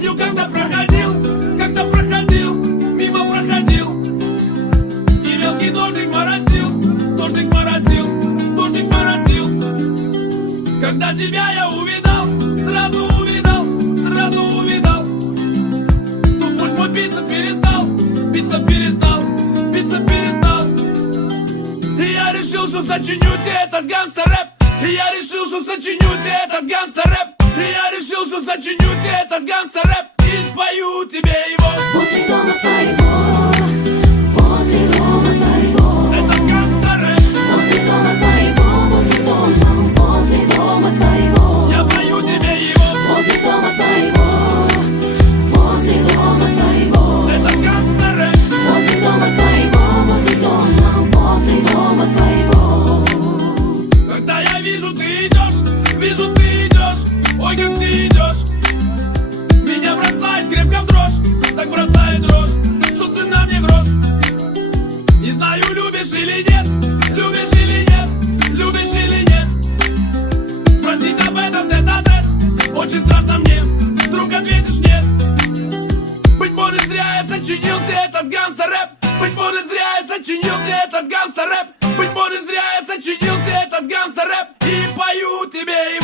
Помню, когда проходил, мимо проходил, и мелкий дождик моросил, дождик моросил, дождик моросил. Когда тебя я увидал, сразу увидал, сразу увидал. Тут пусть мой биться перестал, биться перестал, биться перестал. И я решил, что сочиню тебе этот гангстер-рэп. И я решил, что сочиню тебе этот гангстер-рэп. И я решил, что сочиню тебе этот гангстер-рэп. И спою тебе его возле дома твоего, возле дома твоего. этот гангстер-рэп. Возле дома твоего, возле дома твоего. Я пою тебе его Возле дома твоего, возле дома твоего. этот гангстер-рэп. Возле дома твоего, возле дома твоего. Когда я вижу, ты идешь, ой, как ты идешь. Меня бросает крепко в дрожь, так бросает дрожь, что цена мне грош. Не знаю, любишь или нет, любишь или нет, любишь или нет. Спросить об этом тет-а-тет, очень страшно мне, вдруг ответишь нет. Быть может, зря я сочинил тебе этот гангстер-рэп. Быть может, зря я сочинил тебе этот гангстер-рэп. Быть может, зря я сочинил тебе этот гангстер-рэп. И пою тебе его